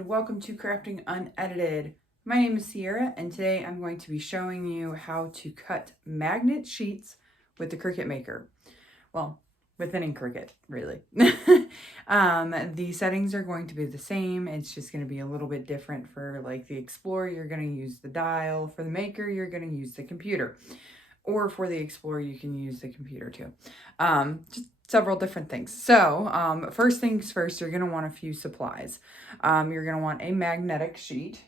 and welcome to Crafting Unedited. My name is Sierra and today I'm going to be showing you how to cut magnet sheets with the Cricut Maker. Well, with any Cricut, really. The settings are going to be the same. It's just going to be a little bit different. For like the Explorer, you're going to use the dial. For the Maker, you're going to use the computer. Or for the Explorer, you can use the computer too. Just several different things. So first things first, you're going to want a few supplies. You're going to want a magnetic sheet.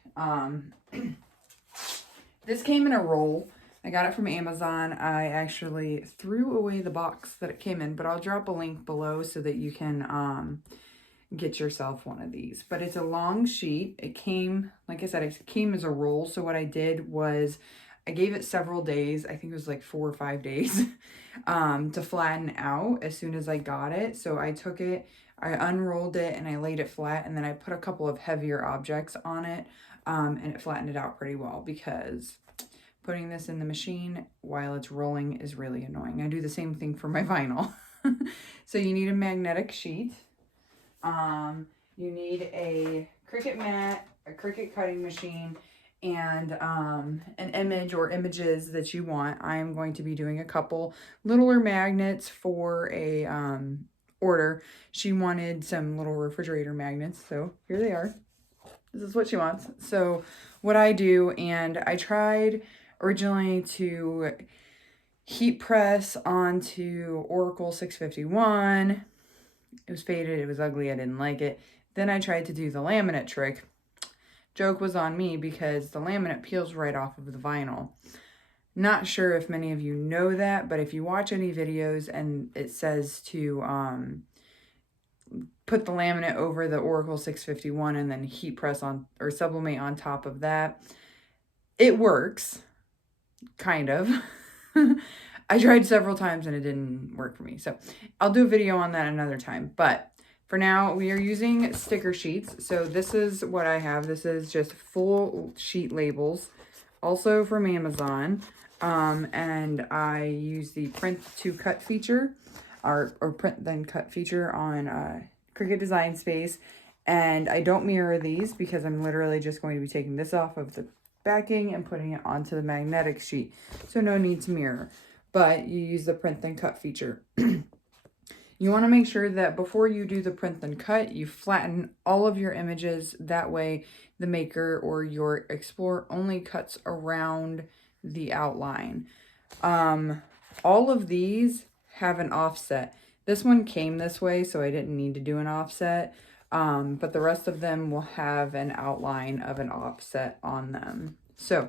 This came in a roll. I got it from Amazon. I actually threw away the box that it came in, but I'll drop a link below so that you can get yourself one of these. But it's a long sheet. It came, like I said, it came as a roll. So what I did was I gave it several days. I think it was like 4 or 5 days to flatten out as soon as I got it. So I took it, I unrolled it, and I laid it flat, and then I put a couple of heavier objects on it, and it flattened it out pretty well, because putting this in the machine while it's rolling is really annoying. I do the same thing for my vinyl. So you need a magnetic sheet. You need a Cricut mat, a Cricut cutting machine, and an image or images that you want. I'm going to be doing a couple littler magnets for a order. She wanted some little refrigerator magnets, so here they are. This is what she wants. So what I do, and I tried originally to heat press onto Oracle 651. It was faded, it was ugly, I didn't like it. Then I tried to do the laminate trick. Joke was on me because the laminate peels right off of the vinyl. Not sure if many of you know that, but if you watch any videos and it says to put the laminate over the Oracle 651 and then heat press on or sublimate on top of that, it works, kind of. I tried several times and it didn't work for me. So I'll do a video on that another time. But for now, we are using sticker sheets. So this is what I have. This is just full sheet labels, also from Amazon. And I use the print to cut feature, or print then cut feature on Cricut Design Space. And I don't mirror these because I'm literally just going to be taking this off of the backing and putting it onto the magnetic sheet. So no need to mirror, but you use the print then cut feature. You want to make sure that before you do the print then cut, you flatten all of your images. That way the Maker or your Explorer only cuts around the outline. All of these have an offset. This one came this way, so I didn't need to do an offset. But the rest of them will have an outline of an offset on them. So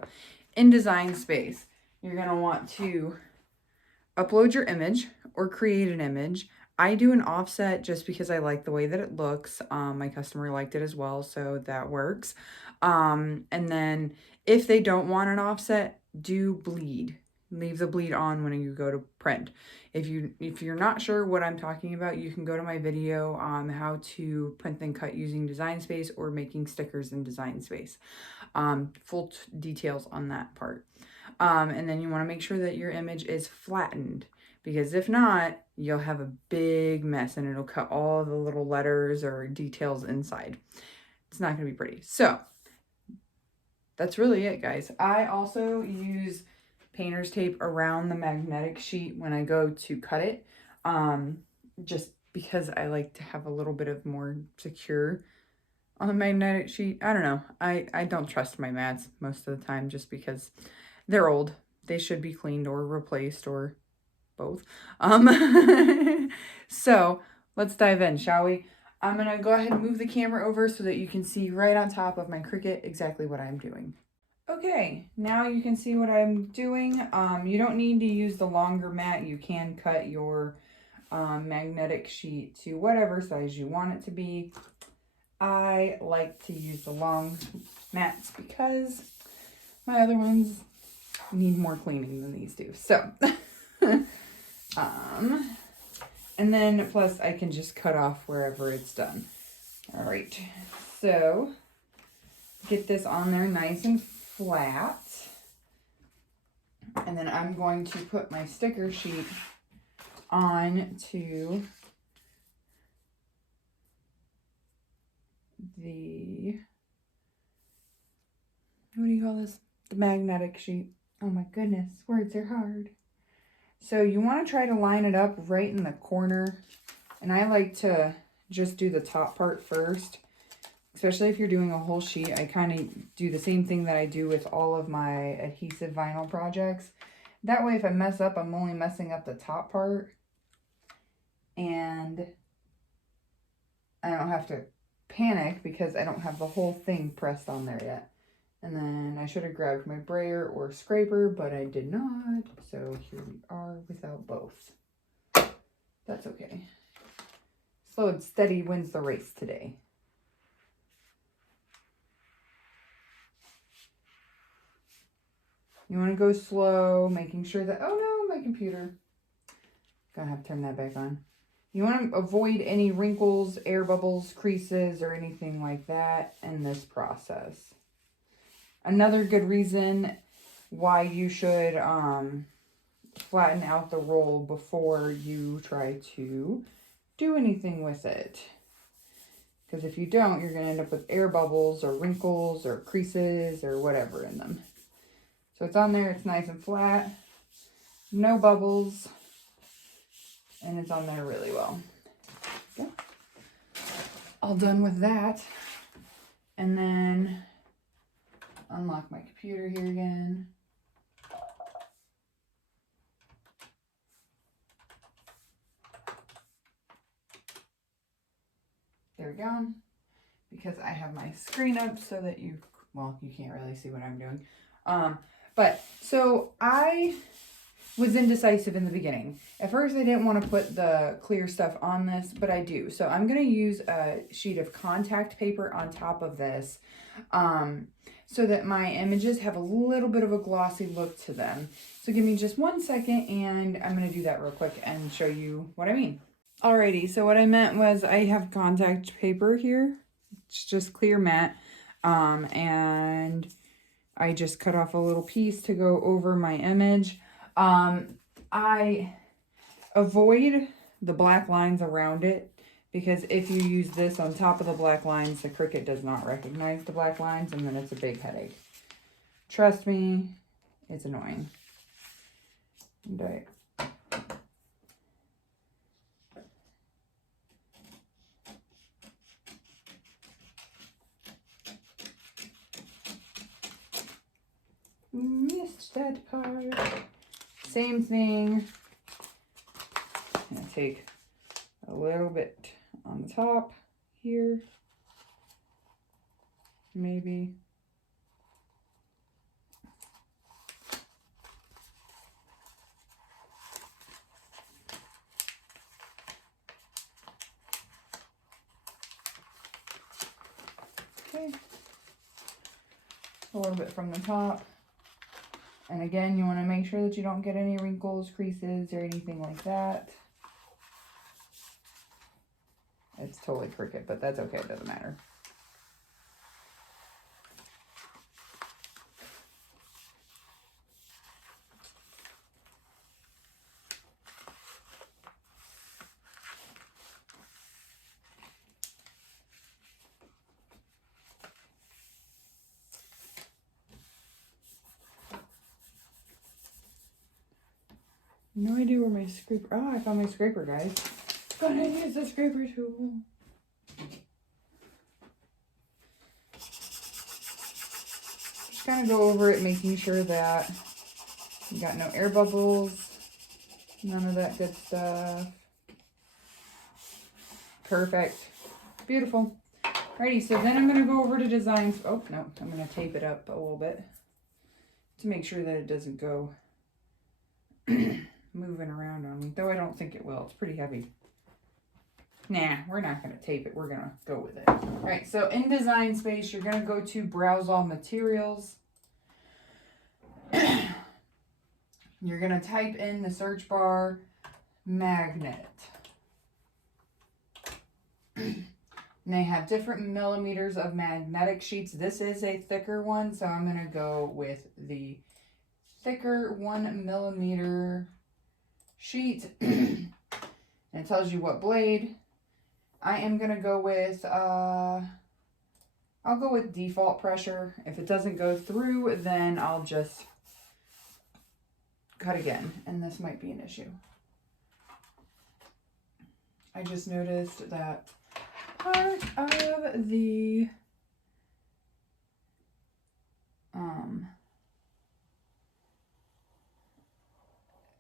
in Design Space, you're going to want to upload your image or create an image. I do an offset just because I like the way that it looks. My customer liked it as well, so that works. And then if they don't want an offset, do bleed. Leave the bleed on when you go to print. If you're not sure what I'm talking about, you can go to my video on how to print and cut using Design Space or making stickers in Design Space. Full details on that part. And then you want to make sure that your image is flattened, because if not, you'll have a big mess and it'll cut all the little letters or details inside. It's not going to be pretty. So that's really it, guys. I also use painter's tape around the magnetic sheet when I go to cut it, just because I like to have a little bit of more secure on the magnetic sheet. I don't know. I don't trust my mats most of the time just because they're old. They should be cleaned or replaced or both. So let's dive in, shall we? I'm gonna go ahead and move the camera over so that you can see right on top of my Cricut exactly what I'm doing. Okay, now you can see what I'm doing. You don't need to use the longer mat. You can cut your magnetic sheet to whatever size you want it to be. I like to use the long mats because my other ones need more cleaning than these do. So, and then plus I can just cut off wherever it's done. All right, so get this on there nice and flat. And then I'm going to put my sticker sheet on to the what do you call this? The magnetic sheet. Oh my goodness, words are hard. So you want to try to line it up right in the corner. And I like to just do the top part first. Especially if you're doing a whole sheet, I kind of do the same thing that I do with all of my adhesive vinyl projects. That way, if I mess up, I'm only messing up the top part. And I don't have to panic because I don't have the whole thing pressed on there yet. And then I should have grabbed my brayer or scraper, but I did not. So here we are without both. That's okay. Slow and steady wins the race today. You want to go slow, making sure that, oh no, my computer. Gonna have to turn that back on. You want to avoid any wrinkles, air bubbles, creases, or anything like that in this process. Another good reason why you should flatten out the roll before you try to do anything with it. Because if you don't, you're going to end up with air bubbles or wrinkles or creases or whatever in them. So it's on there, it's nice and flat, no bubbles, and it's on there really well. Okay. All done with that. And then unlock my computer here again. There we go. Because I have my screen up so that you can't really see what I'm doing. But so I was indecisive in the beginning. At first I didn't want to put the clear stuff on this, but I do. So I'm going to use a sheet of contact paper on top of this so that my images have a little bit of a glossy look to them. So give me just 1 second and I'm going to do that real quick and show you what I mean. Alrighty, so what I meant was I have contact paper here. It's just clear matte. And I just cut off a little piece to go over my image. I avoid the black lines around it because if you use this on top of the black lines, the Cricut does not recognize the black lines and then it's a big headache. Trust me, it's annoying. Missed that part. Same thing. I'm gonna take a little bit on the top here, maybe. Okay. A little bit from the top. And again, you want to make sure that you don't get any wrinkles, creases, or anything like that. It's totally Cricut, but that's okay. It doesn't matter. No idea where my scraper... Oh, I found my scraper, guys. Gonna use the scraper tool. Just gonna go over it, making sure that you got no air bubbles, none of that good stuff. Perfect. Beautiful. Alrighty, so then I'm gonna go over to designs. Oh, no, I'm gonna tape it up a little bit to make sure that it doesn't go moving around on me, though I don't think it will. It's pretty heavy. Nah, we're not going to tape it. We're going to go with it. All right, so in design space, you're going to go to browse all materials. You're going to type in the search bar magnet. And they have different millimeters of magnetic sheets. This is a thicker one, so I'm going to go with the thicker 1 millimeter sheet. And it tells you what blade. I am going to go with I'll go with default pressure. If it doesn't go through, then I'll just cut again, and this might be an issue. I just noticed that part of the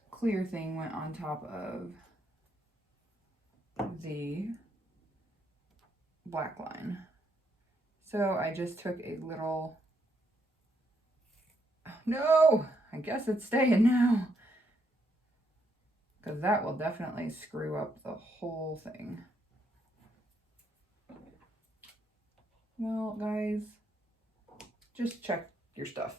clear thing went on top of the black line. So I just took a little, oh, no, I guess it's staying now, because that will definitely screw up the whole thing. Well, guys, just check your stuff.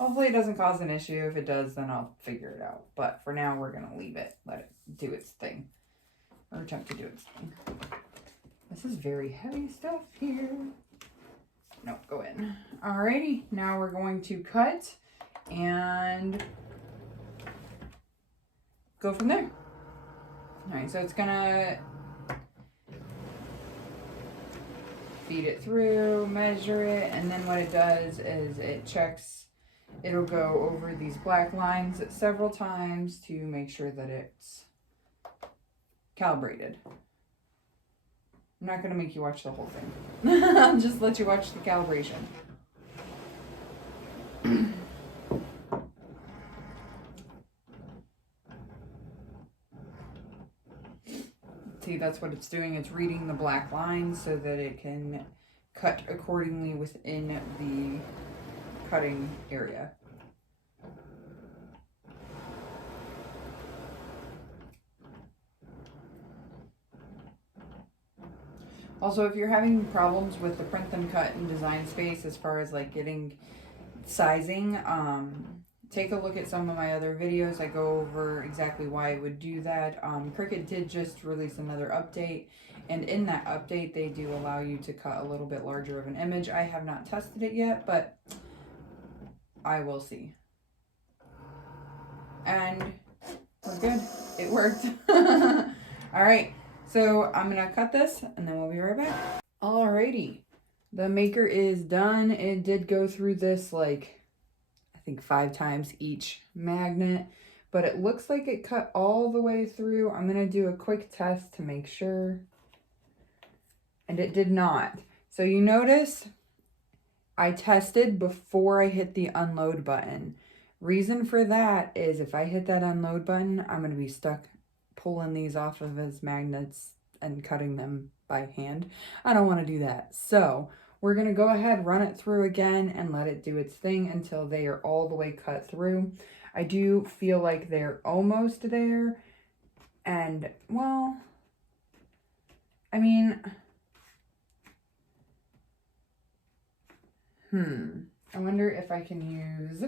Hopefully it doesn't cause an issue. If it does, then I'll figure it out. But for now, we're going to leave it. Let it do its thing. Or attempt to do its thing. This is very heavy stuff here. Nope, go in. Alrighty, now we're going to cut and go from there. Alright, so it's going to feed it through, measure it, and then what it does is it checks, it'll go over these black lines several times to make sure that it's calibrated. I'm not going to make you watch the whole thing. I'll just let you watch the calibration. See, that's what it's doing. It's reading the black lines so that it can cut accordingly within the cutting area. Also, if you're having problems with the print and cut and design space as far as like getting sizing, take a look at some of my other videos. I go over exactly why I would do that. Cricut did just release another update, and in that update they do allow you to cut a little bit larger of an image. I have not tested it yet, but I will see. And we're good. It worked. All right. So I'm going to cut this and then we'll be right back. Alrighty. The maker is done. It did go through this like, I think 5 times each magnet, but it looks like it cut all the way through. I'm going to do a quick test to make sure. And it did not. So you notice I tested before I hit the unload button. Reason for that is if I hit that unload button, I'm going to be stuck pulling these off of his magnets and cutting them by hand. I don't want to do that. So we're going to go ahead, run it through again and let it do its thing until they are all the way cut through. I do feel like they're almost there. And well, I mean, I wonder if I can use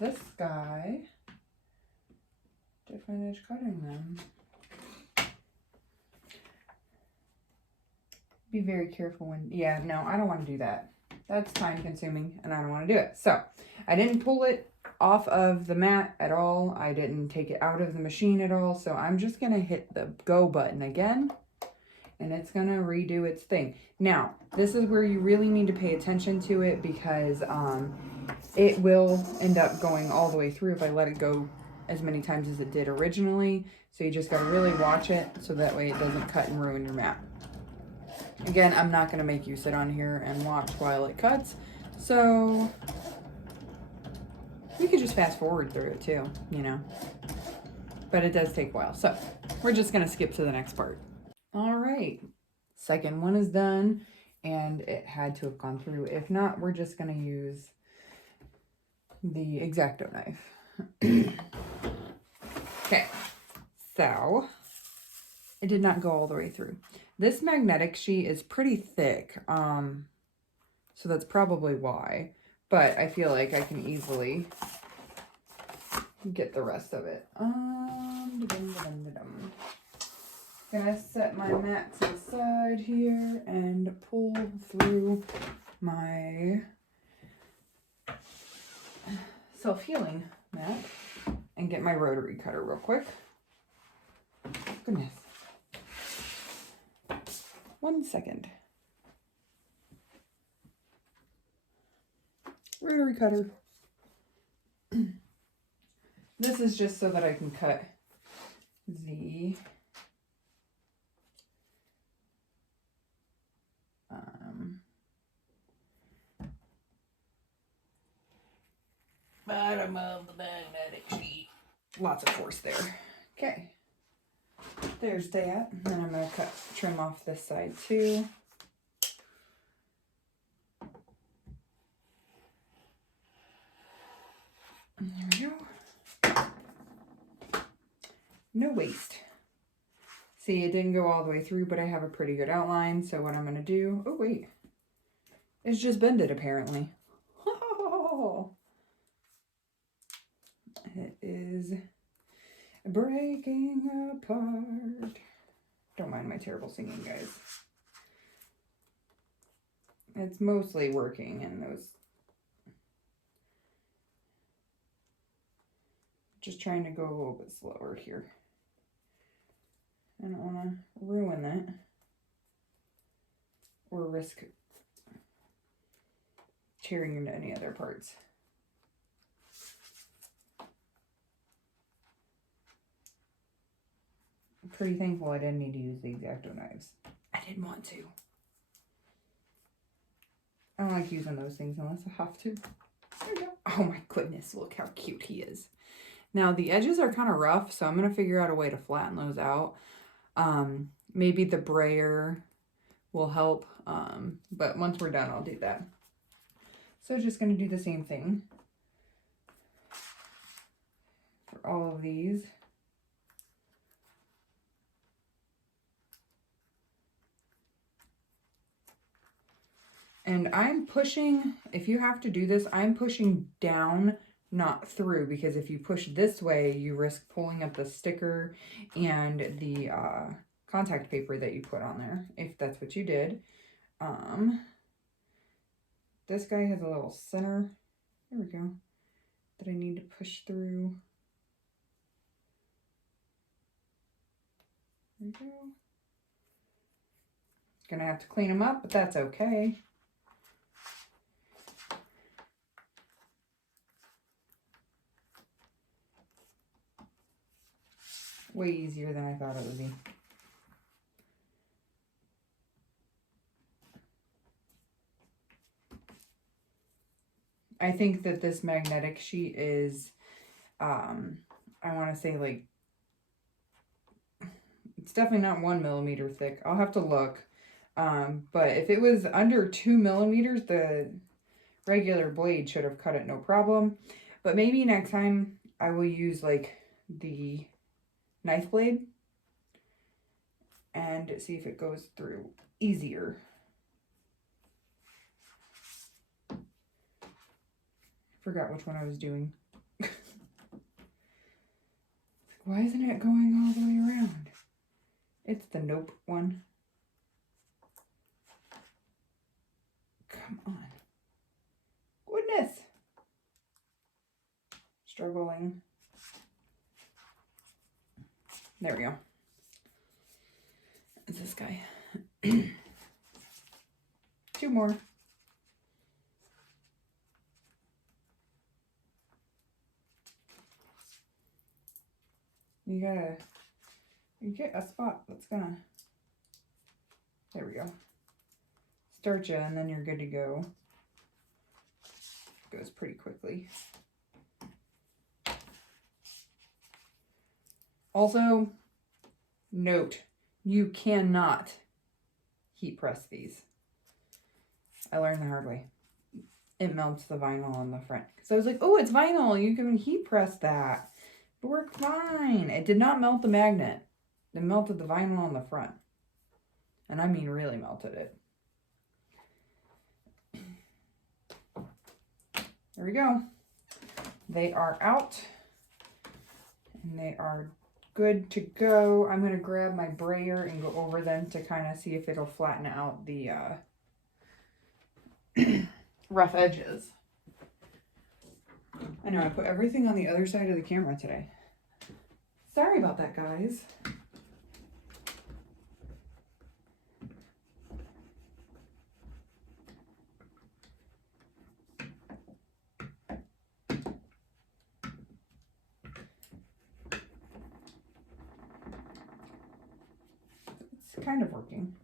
this guy to finish cutting them. Be very careful when, yeah, no, I don't want to do that. That's time consuming and I don't want to do it. So I didn't pull it off of the mat at all. I didn't take it out of the machine at all. So I'm just going to hit the go button again and it's going to redo its thing. Now, this is where you really need to pay attention to it because it will end up going all the way through if I let it go as many times as it did originally. So you just got to really watch it so that way it doesn't cut and ruin your mat. Again, I'm not going to make you sit on here and watch while it cuts, so you could just fast forward through it too, you know, but it does take a while. So we're just going to skip to the next part. All right, second one is done and it had to have gone through. If not, we're just going to use the X-Acto knife. Okay, so it did not go all the way through. This magnetic sheet is pretty thick, so that's probably why, but I feel like I can easily get the rest of it. Gonna set my mat to the side here and pull through my self-healing mat and get my rotary cutter real quick. Goodness. 1 second. rotary cutter. This is just so that I can cut the bottom of the magnetic sheet. Lots of force there. Okay. There's that. And then I'm going to trim off this side too. And there we go. No waste. See, it didn't go all the way through, but I have a pretty good outline. So what I'm going to do, oh wait, is just bend it apparently. It is breaking apart. Don't mind my terrible singing, guys. It's mostly working in those. Just trying to go a little bit slower here. I don't want to ruin that or risk tearing into any other parts. I'm pretty thankful I didn't need to use the X-Acto knives. I didn't want to. I don't like using those things unless I have to. There we go. Oh my goodness, look how cute he is. Now the edges are kind of rough, so I'm going to figure out a way to flatten those out. Maybe the brayer will help, but once we're done, I'll do that. So just going to do the same thing for all of these. And I'm pushing, if you have to do this, I'm pushing down, not through, because if you push this way, you risk pulling up the sticker and the contact paper that you put on there, if that's what you did. This guy has a little center, there we go, that I need to push through. There we go. Gonna have to clean them up, but that's okay. Way easier than I thought it would be. I think that this magnetic sheet is, I want to say like, it's definitely not 1 millimeter thick. I'll have to look. But if it was under 2 millimeters, the regular blade should have cut it no problem. But maybe next time I will use like the knife blade and see if it goes through easier. Forgot which one I was doing. Why isn't it going all the way around? It's the nope one. Come on. Goodness. Struggling. There we go. It's this guy. 2 more. You get a spot that's gonna, there we go. Start you, and then you're good to go. Goes pretty quickly. Also, note, you cannot heat press these. I learned the hard way. It melts the vinyl on the front. So I was like, oh, it's vinyl. You can heat press that. It worked fine. It did not melt the magnet. It melted the vinyl on the front. And I mean really melted it. There we go. They are out. And they are good to go. I'm going to grab my brayer and go over them to kind of see if it'll flatten out the rough edges. I know I put everything on the other side of the camera today. Sorry about that, guys. kind of working.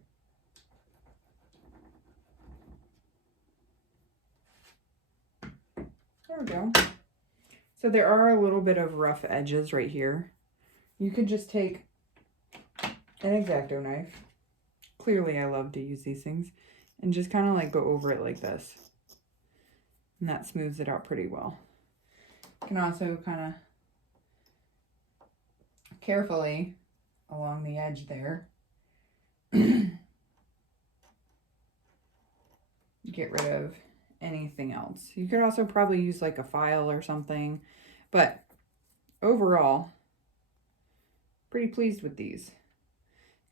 There we go. So there are a little bit of rough edges right here. You could just take an X-Acto knife. Clearly I love to use these things. And just kind of like go over it like this. And that smooths it out pretty well. You can also kind of carefully along the edge there get rid of anything else. You could also probably use like a file or something, but overall, pretty pleased with these.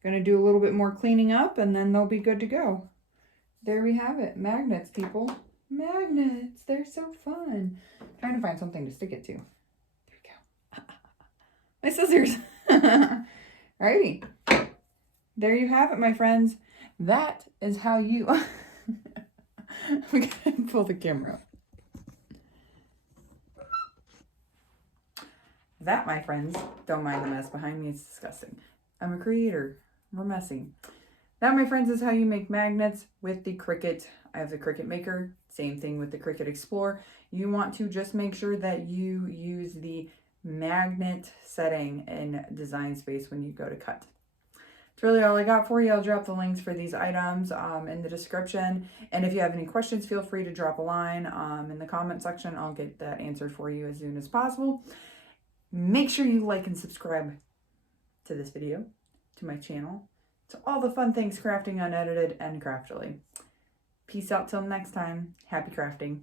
Gonna do a little bit more cleaning up and then they'll be good to go. There we have it. Magnets, people. Magnets. They're so fun. I'm trying to find something to stick it to. There we go. My scissors. Alrighty. There you have it, my friends. That is how you... I'm going to pull the camera up. That, my friends, don't mind the mess behind me. It's disgusting. I'm a creator. We're messy. That, my friends, is how you make magnets with the Cricut. I have the Cricut Maker. Same thing with the Cricut Explore. You want to just make sure that you use the magnet setting in Design Space when you go to cut. That's really all I got for you. I'll drop the links for these items in the description. And if you have any questions, feel free to drop a line in the comment section. I'll get that answered for you as soon as possible. Make sure you like and subscribe to this video, to my channel, to all the fun things crafting unedited and craftily. Peace out till next time. Happy crafting.